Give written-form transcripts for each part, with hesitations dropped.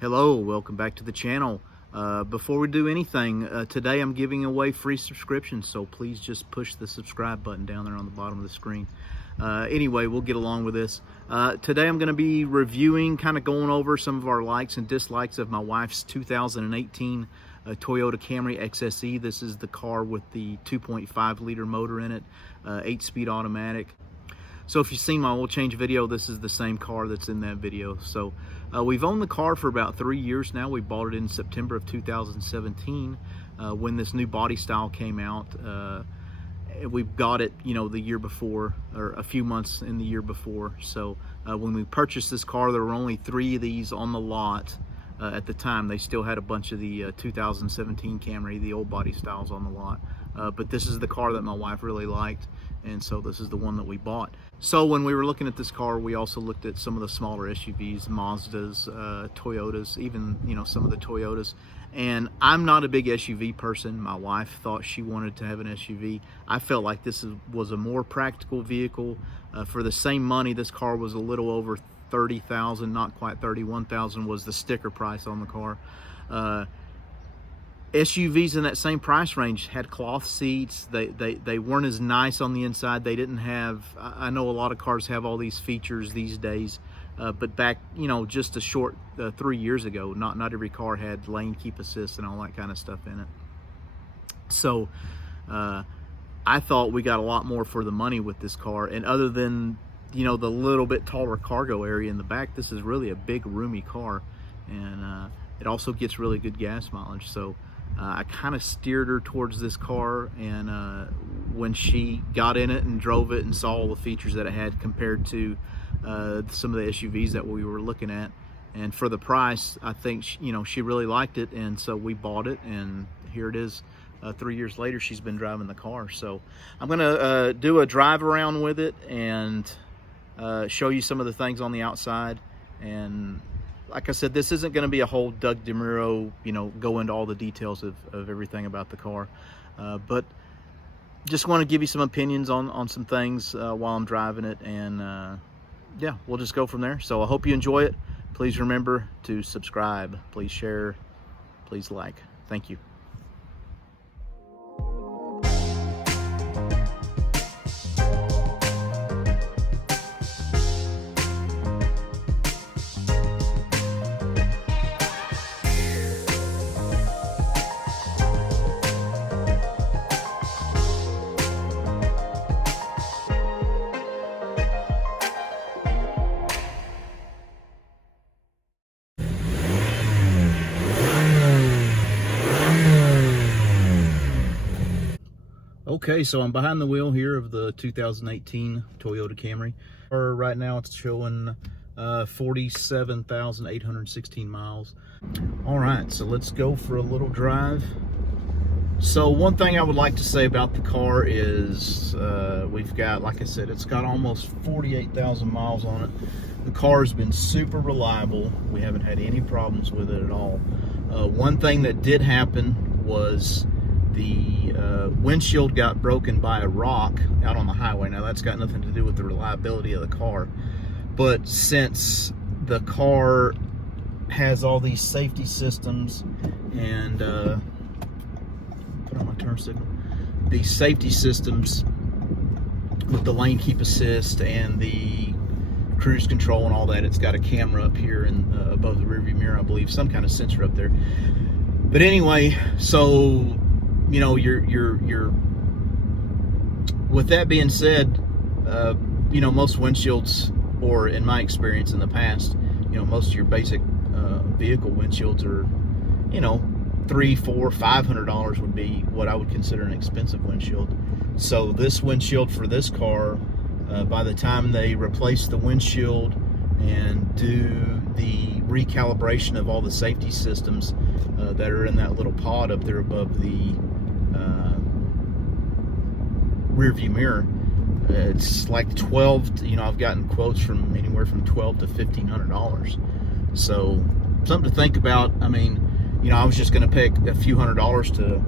Hello, welcome back to the channel. Before we do anything, today I'm giving away free subscriptions, so please just push the subscribe button down there on the bottom of the screen. Anyway, we'll get along with this. Today I'm going to be reviewing, kind of going over some of our likes and dislikes of my wife's 2018 Toyota Camry XSE. This is the car with the 2.5 liter motor in it, 8-speed automatic. So if you've seen my oil change video, this is the same car that's in that video. So we've owned the car for about 3 years now. We bought it in September of 2017 when this new body style came out. We got it, the year before, or a few months in the year before. So when we purchased this car, there were only 3 of these on the lot at the time. They still had a bunch of the 2017 Camry, the old body styles, on the lot. But this is the car that my wife really liked, and so this is the one that we bought. So when we were looking at this car, we also looked at some of the smaller SUVs, Mazdas, Toyotas, even some of the Toyotas. And I'm not a big SUV person. My wife thought she wanted to have an SUV. I felt like this was a more practical vehicle. For the same money, this car was a little over $30,000, not quite $31,000 was the sticker price on the car. SUVs in that same price range had cloth seats. They weren't as nice on the inside. They didn't have, I know a lot of cars have all these features these days, but back, just a short 3 years ago, not every car had lane keep assist and all that kind of stuff in it. So I thought we got a lot more for the money with this car. And other than, the little bit taller cargo area in the back, this is really a big, roomy car. And it also gets really good gas mileage. So I kind of steered her towards this car, and when she got in it and drove it and saw all the features that it had compared to some of the SUVs that we were looking at, and for the price, I think she really liked it, and so we bought it, and here it is. 3 years later, she's been driving the car. So I'm gonna do a drive around with it and show you some of the things on the outside. And like I said, this isn't going to be a whole Doug DeMuro, go into all the details of everything about the car. But just want to give you some opinions on some things while I'm driving it. And yeah, we'll just go from there. So I hope you enjoy it. Please remember to subscribe. Please share. Please like. Thank you. Okay, so I'm behind the wheel here of the 2018 Toyota Camry. Right now it's showing 47,816 miles. All right, so let's go for a little drive. So one thing I would like to say about the car is we've got, like I said, it's got almost 48,000 miles on it. The car has been super reliable. We haven't had any problems with it at all. One thing that did happen was the windshield got broken by a rock out on the highway. Now that's got nothing to do with the reliability of the car, but since the car has all these safety systems and put on my turn signal, these safety systems with the lane keep assist and the cruise control and all that, it's got a camera up here and above the rearview mirror, I believe, some kind of sensor up there. But anyway, so you're with that being said, most windshields, or in my experience in the past, most of your basic vehicle windshields are, $300, $400, $500 would be what I would consider an expensive windshield. So this windshield for this car, by the time they replace the windshield and do the recalibration of all the safety systems that are in that little pod up there above the rear view mirror, it's like 12, I've gotten quotes from anywhere from $1,200 to $1,500. So something to think about. I mean, I was just going to pay a few $100s to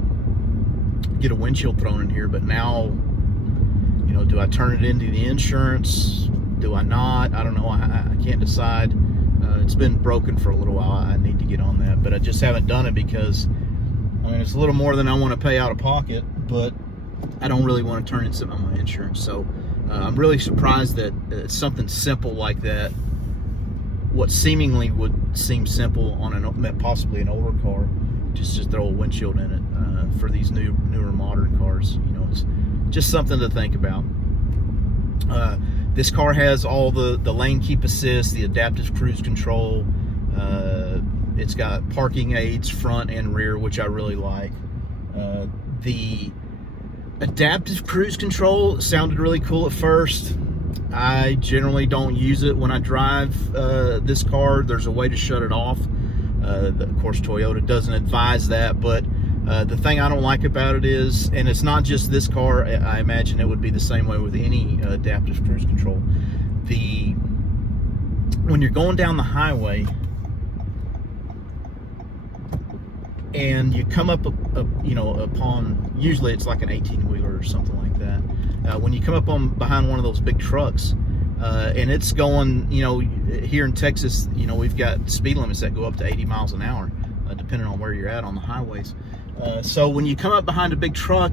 get a windshield thrown in here, but now, do I turn it into the insurance? Do I not? I don't know. I can't decide. It's been broken for a little while. I need to get on that, but I just haven't done it because, I mean, it's a little more than I want to pay out of pocket, but I don't really want to turn in something on my insurance. So I'm really surprised that something simple like that, what seemingly would seem simple on possibly an older car, just throw a windshield in it for these newer modern cars. You know, it's just something to think about. This car has all the lane keep assist, the adaptive cruise control. It's got parking aids front and rear, which I really like. The adaptive cruise control sounded really cool at first. I generally don't use it when I drive this car. There's a way to shut it off. Of course, Toyota doesn't advise that, but the thing I don't like about it is, and it's not just this car, I imagine it would be the same way with any adaptive cruise control. When you're going down the highway and you come up, upon, usually it's like an 18-wheeler or something like that. When you come up on behind one of those big trucks, and it's going, here in Texas, we've got speed limits that go up to 80 miles an hour, depending on where you're at on the highways. So when you come up behind a big truck,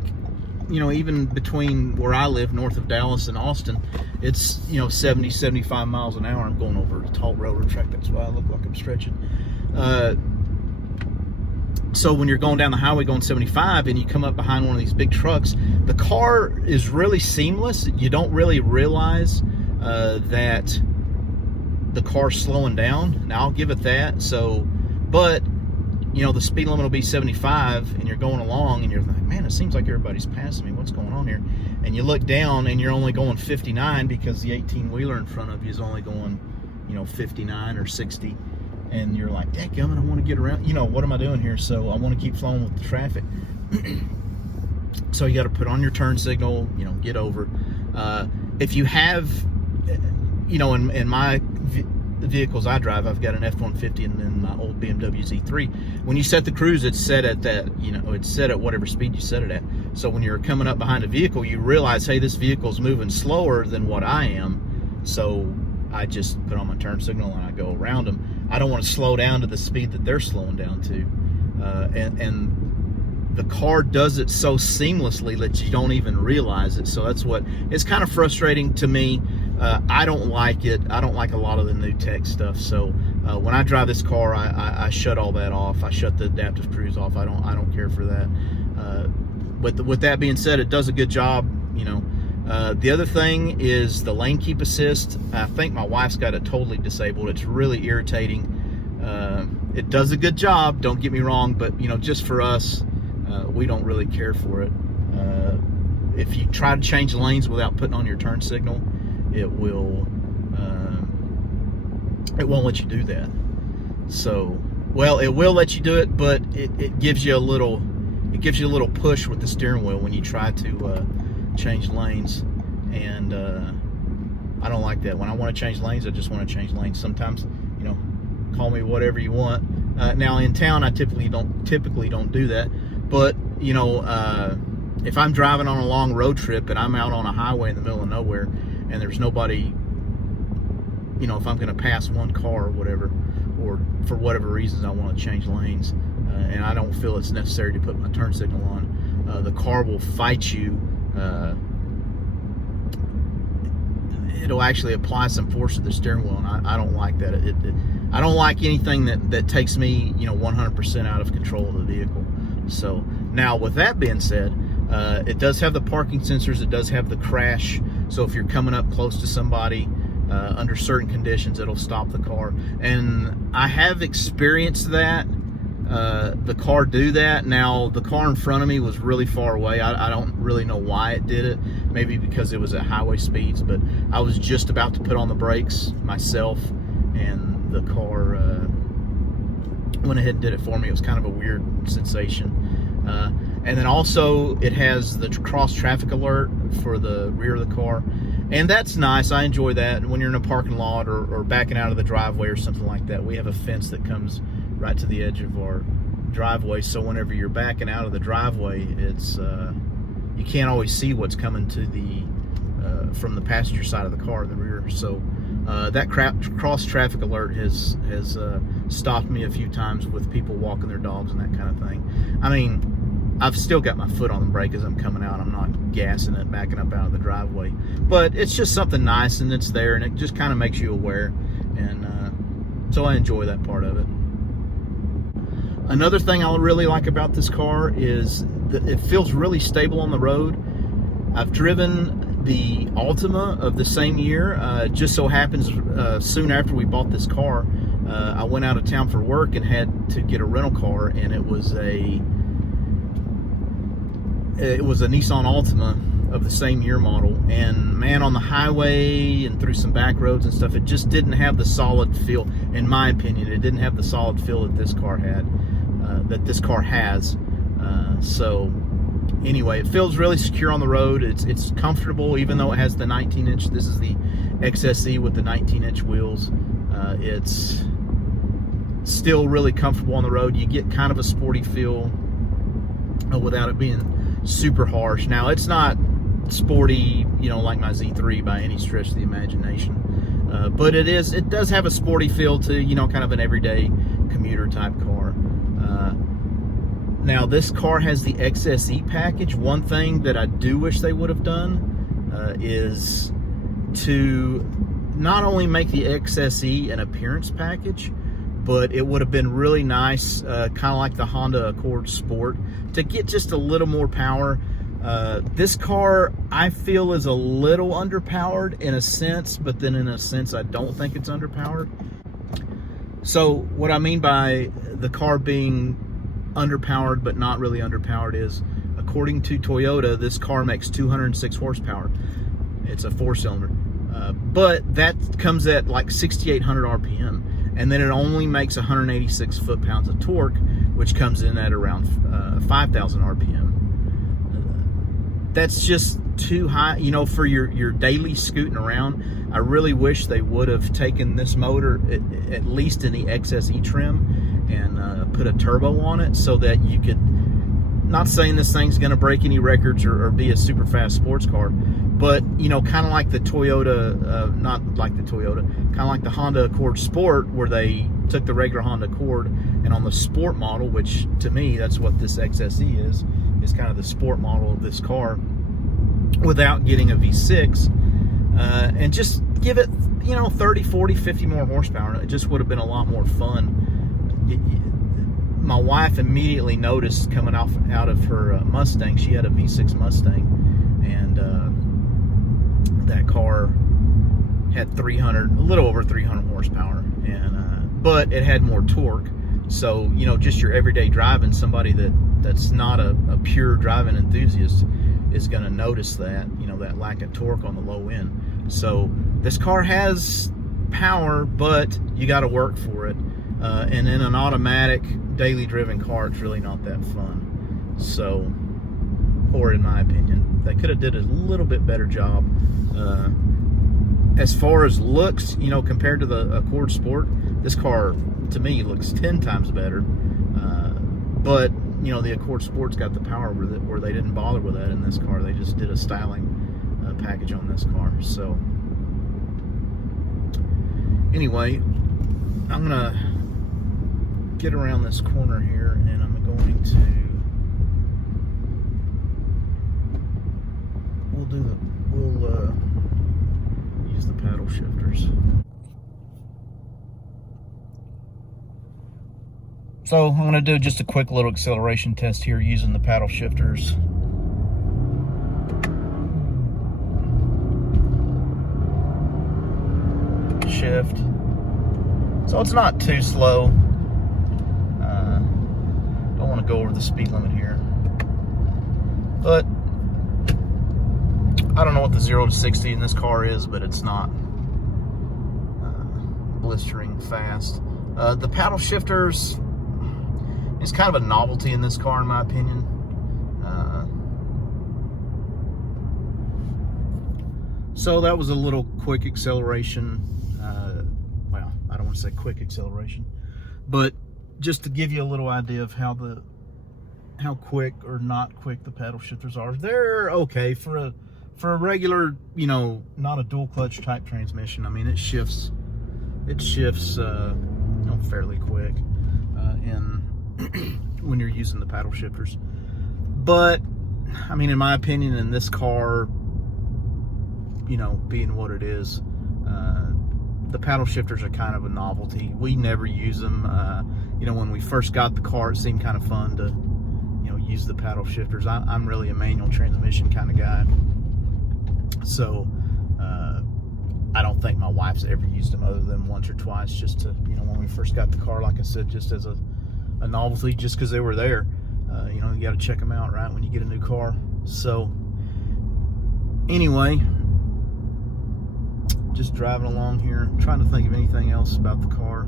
even between where I live, north of Dallas and Austin, it's, 70, 75 miles an hour. I'm going over a tall railroad track. That's why I look like I'm stretching. So when you're going down the highway going 75 and you come up behind one of these big trucks, the car is really seamless. You don't really realize that the car's slowing down. Now, I'll give it that. So, but the speed limit will be 75 and you're going along and you're like, man, it seems like everybody's passing me. What's going on here? And you look down and you're only going 59 because the 18-wheeler in front of you is only going, 59 or 60. And you're like, dadgummit, I want to get around. What am I doing here? So I want to keep flowing with the traffic. So you got to put on your turn signal, get over. If you have, in my vehicles I drive, I've got an F-150 and then my old BMW Z3. When you set the cruise, it's set at that, it's set at whatever speed you set it at. So when you're coming up behind a vehicle, you realize, hey, this vehicle's moving slower than what I am. So I just put on my turn signal and I go around them. I don't want to slow down to the speed that they're slowing down to. And the car does it so seamlessly that you don't even realize it. So that's what, it's kind of frustrating to me. I don't like it. I don't like a lot of the new tech stuff. So when I drive this car, I shut all that off. I shut the adaptive cruise off. I don't care for that. But with that being said, it does a good job. The other thing is the lane keep assist. I think my wife's got it totally disabled. It's really irritating. It does a good job, don't get me wrong, but just for us, we don't really care for it. If you try to change lanes without putting on your turn signal, it won't let you do that. So, well, it will let you do it, but it gives you a little push with the steering wheel when you try to change lanes, and I don't like that. When I want to change lanes, I just want to change lanes. Sometimes, call me whatever you want. Now in town, I typically don't do that, but if I'm driving on a long road trip and I'm out on a highway in the middle of nowhere and there's nobody, if I'm going to pass one car or whatever, or for whatever reasons I want to change lanes, and I don't feel it's necessary to put my turn signal on, the car will fight you. It'll actually apply some force to the steering wheel, and I don't like that. I don't like anything that takes me 100% out of control of the vehicle. So now, with that being said, it does have the parking sensors. It does have the crash. So if you're coming up close to somebody, under certain conditions, it'll stop the car. And I have experienced that. The car do that. Now, the car in front of me was really far away. I don't really know why it did it. Maybe because it was at highway speeds, but I was just about to put on the brakes myself, and the car went ahead and did it for me. It was kind of a weird sensation. And then also, it has the cross traffic alert for the rear of the car. And that's nice. I enjoy that. When you're in a parking lot or backing out of the driveway or something like that, we have a fence that comes right to the edge of our driveway. So whenever you're backing out of the driveway, it's you can't always see what's coming to the from the passenger side of the car in the rear. So That cross traffic alert has stopped me a few times with people walking their dogs and that kind of thing. I mean, I've still got my foot on the brake as I'm coming out. I'm not gassing it, backing up out of the driveway. But it's just something nice, and it's there, and it just kind of makes you aware. And so I enjoy that part of it. Another thing I really like about this car is that it feels really stable on the road. I've driven the Altima of the same year. Just so happens soon after we bought this car, I went out of town for work and had to get a rental car, and it was a Nissan Altima of the same year model. And man, on the highway and through some back roads and stuff, it just didn't have the solid feel, in my opinion. It didn't have the solid feel that this car had, that this car has. So anyway, it feels really secure on the road. It's comfortable, even though it has the 19-inch. This is the XSE with the 19-inch wheels. It's still really comfortable on the road. You get kind of a sporty feel without it being super harsh. Now, it's not sporty, like my Z3 by any stretch of the imagination. But it does have a sporty feel to, kind of an everyday commuter type car. Now, this car has the XSE package. One thing that I do wish they would have done is to not only make the XSE an appearance package, but it would have been really nice, kind of like the Honda Accord Sport, to get just a little more power. This car, I feel, is a little underpowered in a sense, but then in a sense, I don't think it's underpowered. So what I mean by the car being underpowered but not really underpowered is, according to Toyota, this car makes 206 horsepower. It's a 4-cylinder, but that comes at like 6,800 RPM, and then it only makes 186 foot-pounds of torque, which comes in at around 5,000 RPM. That's just too high, for your daily scooting around. I really wish they would have taken this motor, at least in the XSE trim, and put a turbo on it, so that you could, not saying this thing's going to break any records or be a super fast sports car, but kind of like the Toyota, not like the Toyota, kind of like the Honda Accord Sport, where they took the regular Honda Accord, and on the sport model, which to me, that's what this XSE is kind of the sport model of this car, without getting a V6, and just give it 30, 40, 50 more horsepower. It just would have been a lot more fun. My wife immediately noticed, coming out of her Mustang. She had a V6 Mustang, and that car had a little over 300 horsepower, and but it had more torque. So just your everyday driving, somebody that's not a pure driving enthusiast is going to notice that, that lack of torque on the low end. So this car has power, but you got to work for it. And in an automatic, daily driven car, it's really not that fun. So, or in my opinion, they could have did a little bit better job. As far as looks, compared to the Accord Sport, this car, to me, looks 10 times better. But the Accord Sport's got the power with it, where they didn't bother with that in this car. They just did a styling package on this car. So anyway, I'm gonna get around this corner here, and I'm going to we'll use the paddle shifters. So I'm going to do just a quick little acceleration test here using the paddle shifters. Shift. So it's not too slow. Don't want to go over the speed limit here. But I don't know what the 0 to 60 in this car is, but it's not blistering fast. The paddle shifters, it's kind of a novelty in this car, in my opinion. So that was a little quick acceleration. Well, I don't want to say quick acceleration, but just to give you a little idea of how quick or not quick the paddle shifters are. They're okay for for a regular, you know, not a dual clutch type transmission, I mean, it shifts you know, fairly quick when you're using the paddle shifters. But I mean, in my opinion, in this car, you know, being what it is, the paddle shifters are kind of a novelty. We never use them. You know, when we first got the car, it seemed kind of fun to, you know, use the paddle shifters. I'm really a manual transmission kind of guy. So I don't think my wife's ever used them other than once or twice, just to, you know, when we first got the car, like I said, just as a novelty, just because they were there. You know, you got to check them out, right, when you get a new car. So anyway, just driving along here, trying to think of anything else about the car.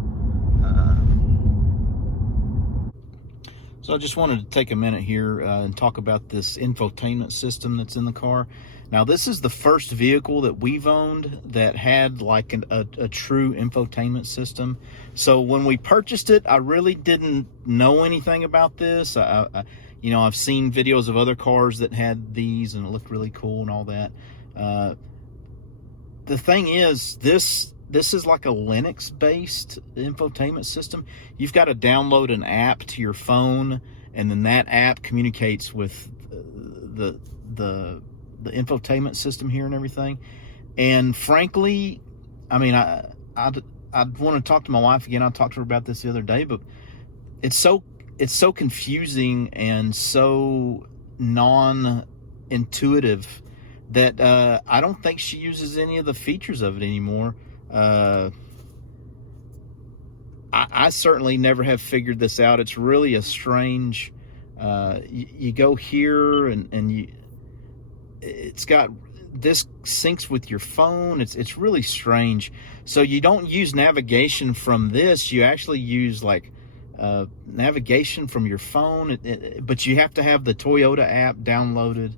So I just wanted to take a minute here and talk about this infotainment system that's in the car. Now, this is the first vehicle that we've owned that had like a true infotainment system. So when we purchased it, I really didn't know anything about this. You know, I've seen videos of other cars that had these and it looked really cool and all that. The thing is, this is like a Linux-based infotainment system. You've got to download an app to your phone, and then that app communicates with the infotainment system here and everything. And frankly, I mean, I'd want to talk to my wife again. I talked to her about this the other day, but it's so confusing and so non-intuitive that I don't think she uses any of the features of it anymore. I certainly never have figured this out. It's really a strange, you go here and it's got, this syncs with your phone. It's really strange. So you don't use navigation from this. You actually use like navigation from your phone, but you have to have the Toyota app downloaded.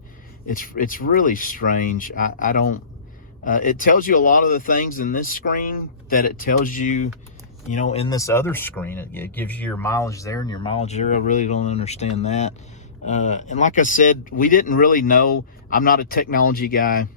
It's really strange. I don't, it tells you a lot of the things in this screen that it tells you, you know, in this other screen. It gives you your mileage there and your mileage there. I really don't understand that. And like I said, we didn't really know. I'm not a technology guy,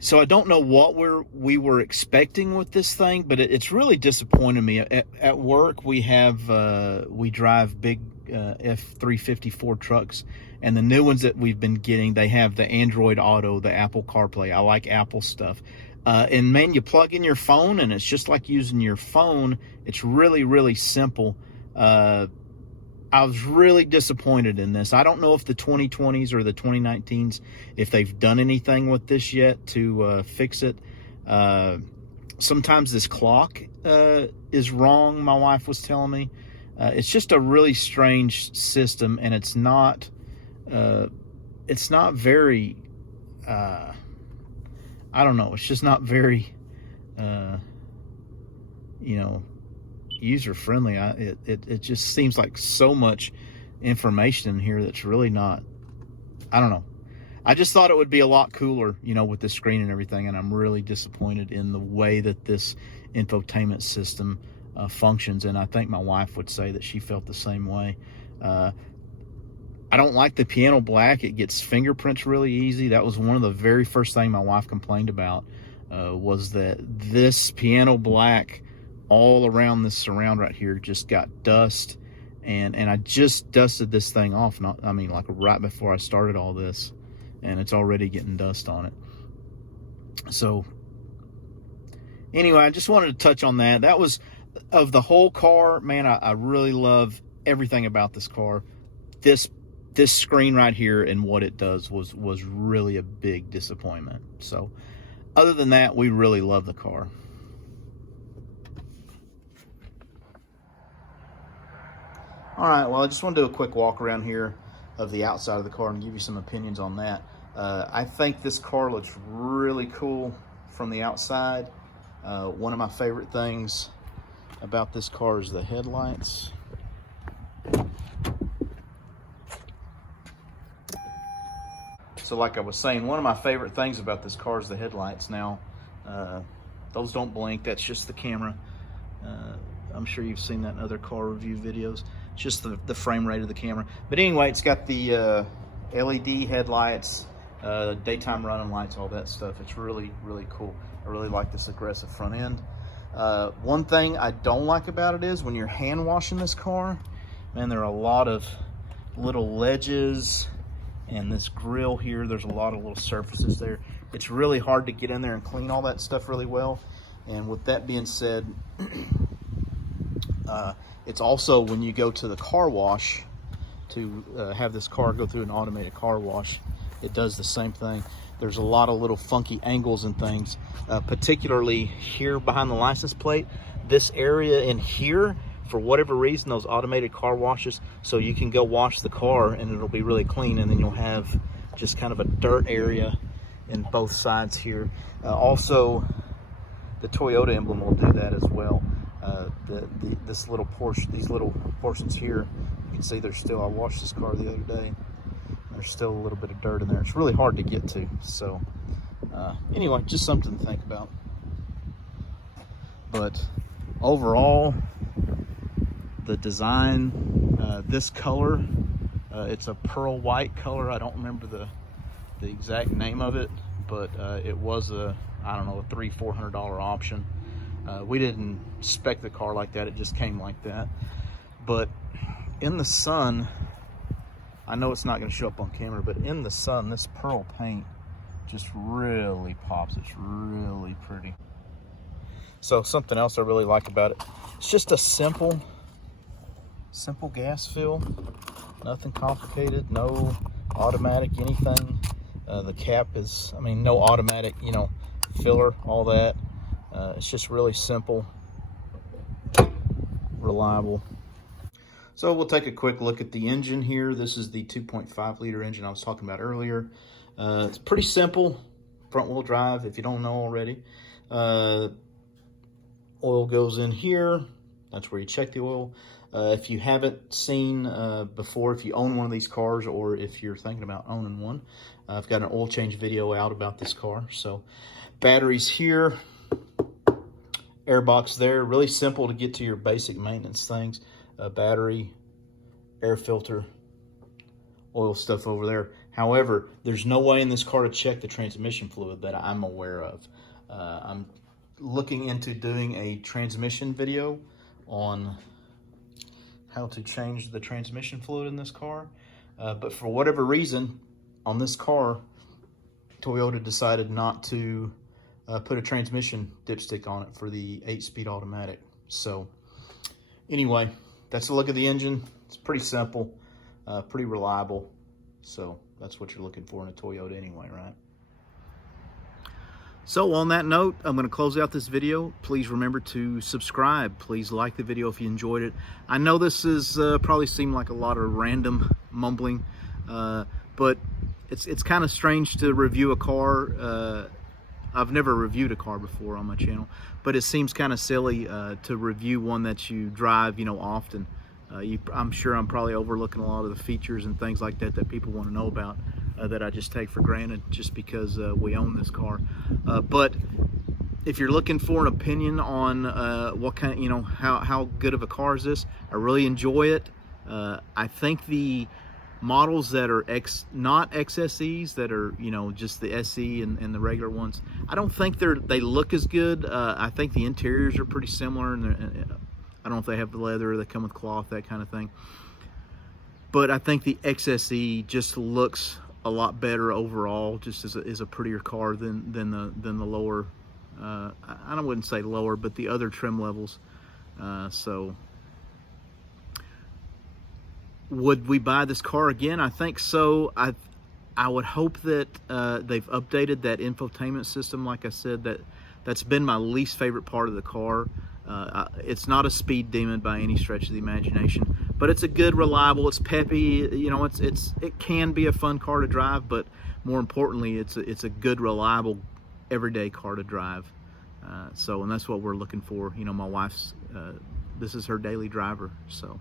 so I don't know what we were expecting with this thing, but it's really disappointed me. At work, we drive big F-350 Ford trucks, and the new ones that we've been getting, they have the Android Auto, the Apple CarPlay. I like Apple stuff. And man, you plug in your phone, and it's just like using your phone. It's really, really simple. I was really disappointed in this. I don't know if the 2020s or the 2019s, if they've done anything with this yet to fix it. Sometimes this clock is wrong, my wife was telling me. It's just a really strange system, and it's not very, I don't know, it's just not very, you know, user-friendly. It just seems like so much information in here that's really not, I don't know. I just thought it would be a lot cooler, you know, with the screen and everything, and I'm really disappointed in the way that this infotainment system functions, and I think my wife would say that she felt the same way. I don't like the piano black. It gets fingerprints really easy. That was one of the very first things my wife complained about, was that this piano black all around this surround right here just got dust, and I just dusted this thing off, I mean like right before I started all this, and it's already getting dust on it. So anyway, I just wanted to touch on that. That was, of the whole car, man, I really love everything about this car. This screen right here and what it does was really a big disappointment. So other than that, we really love the car. All right, well, I just want to do a quick walk around here of the outside of the car and give you some opinions on that. I think this car looks really cool from the outside. One of my favorite things about this car is the headlights. So like I was saying, one of my favorite things about this car is the headlights. Now, those don't blink. That's just the camera. I'm sure you've seen that in other car review videos. It's just the frame rate of the camera. But anyway, it's got the LED headlights, daytime running lights, all that stuff. It's really, really cool. I really like this aggressive front end. One thing I don't like about it is when you're hand washing this car, man, there are a lot of little ledges, and this grill here, there's a lot of little surfaces there. It's really hard to get in there and clean all that stuff really well. And with that being said, it's also when you go to the car wash to have this car go through an automated car wash, it does the same thing. There's a lot of little funky angles and things, particularly here behind the license plate. This area in here, for whatever reason, those automated car washes, so you can go wash the car and it'll be really clean, and then you'll have just kind of a dirt area in both sides here. Also, the Toyota emblem will do that as well. This little portion, these little portions here, you can see there's still, I washed this car the other day, there's still a little bit of dirt in there. It's really hard to get to. So anyway, just something to think about. But overall, the design, this color, it's a pearl white color. I don't remember the exact name of it, but it was a, I don't know, a $300-400 option. We didn't spec the car like that, it just came like that. But in the sun, I know it's not going to show up on camera, but in the sun, this pearl paint just really pops. It's really pretty. So something else I really like about it, it's just a simple gas fill. Nothing complicated, no automatic anything. The cap is, I mean, no automatic, you know, filler, all that. It's just really simple, reliable. So we'll take a quick look at the engine here. This is the 2.5 liter engine I was talking about earlier. It's pretty simple, front wheel drive if you don't know already. Oil goes in here. That's where you check the oil. If you haven't seen before, if you own one of these cars or if you're thinking about owning one, I've got an oil change video out about this car. So batteries here, air box there, really simple to get to your basic maintenance things. Battery, air filter, oil stuff over there. However, there's no way in this car to check the transmission fluid that I'm aware of. I'm looking into doing a transmission video on how to change the transmission fluid in this car. But for whatever reason, on this car, Toyota decided not to put a transmission dipstick on it for the 8-speed automatic. So anyway, that's a look at the engine. It's pretty simple, pretty reliable. So that's what you're looking for in a Toyota anyway, right? So on that note, I'm going to close out this video. Please remember to subscribe. Please like the video if you enjoyed it. I know this is probably seemed like a lot of random mumbling, but it's kind of strange to review a car. I've never reviewed a car before on my channel, but it seems kind of silly to review one that you drive, you know, often. I'm sure I'm probably overlooking a lot of the features and things like that that people want to know about that I just take for granted just because we own this car. But if you're looking for an opinion on what kind of, you know, how good of a car is this, I really enjoy it. I think the models that are not XSEs, that are, you know, just the SE and the regular ones, I don't think they look as good. I think the interiors are pretty similar, and I don't know if they have the leather, they come with cloth, that kind of thing. But I think the XSE just looks a lot better overall, just as a prettier car than the lower. I wouldn't say lower, but the other trim levels. So would we buy this car again? I think so. I would hope that they've updated that infotainment system. Like I said, that's been my least favorite part of the car. It's not a speed demon by any stretch of the imagination, but it's a good, reliable, it's peppy, you know, it can be a fun car to drive, but more importantly, it's a good, reliable, everyday car to drive. And that's what we're looking for. You know, my wife's, this is her daily driver. So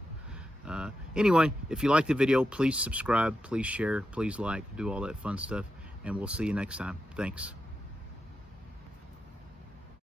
anyway, if you like the video, please subscribe, please share, please like, do all that fun stuff, and we'll see you next time. Thanks.